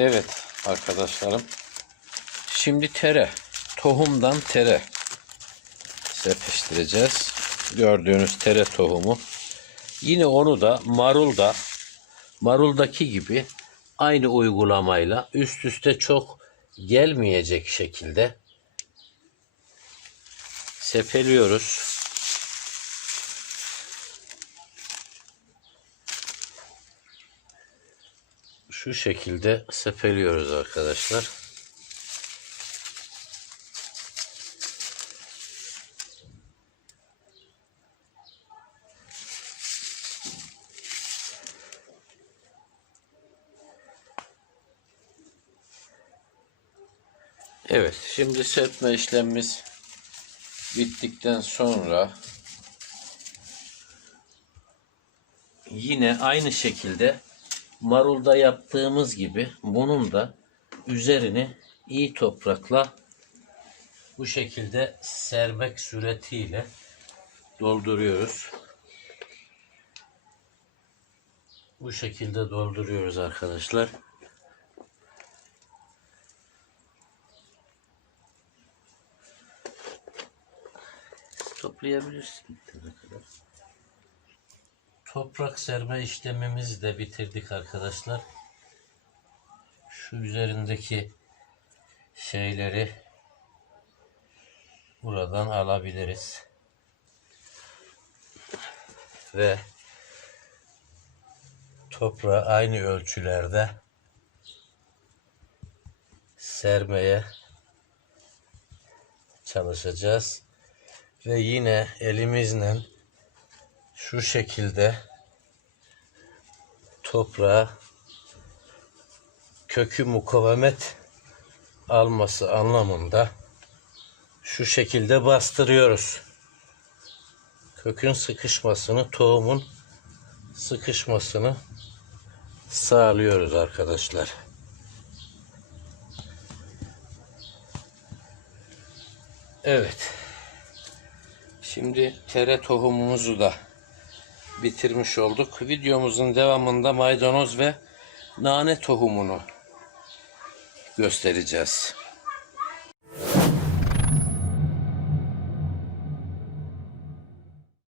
Evet arkadaşlarım. Şimdi tere. Tohumdan tere serpiştireceğiz. Gördüğünüz tere tohumu. Yine onu da marulda maruldaki gibi aynı uygulamayla üst üste çok gelmeyecek şekilde sepeliyoruz. Şu şekilde sepeliyoruz arkadaşlar. Evet, şimdi serpme işlemimiz bittikten sonra yine aynı şekilde marulda yaptığımız gibi bunun da üzerini iyi toprakla bu şekilde sermek suretiyle dolduruyoruz. Bu şekilde dolduruyoruz arkadaşlar. Toplayabilirsin. kadar. Toprak serme işlemimizi de bitirdik arkadaşlar. Şu üzerindeki şeyleri buradan alabiliriz. Ve toprağı aynı ölçülerde sermeye çalışacağız. Ve yine elimizle şu şekilde toprağa kökü mukavemet alması anlamında şu şekilde bastırıyoruz. Kökün sıkışmasını, tohumun sıkışmasını sağlıyoruz arkadaşlar. Evet. Şimdi tere tohumumuzu da bitirmiş olduk. Videomuzun devamında maydanoz ve nane tohumunu göstereceğiz.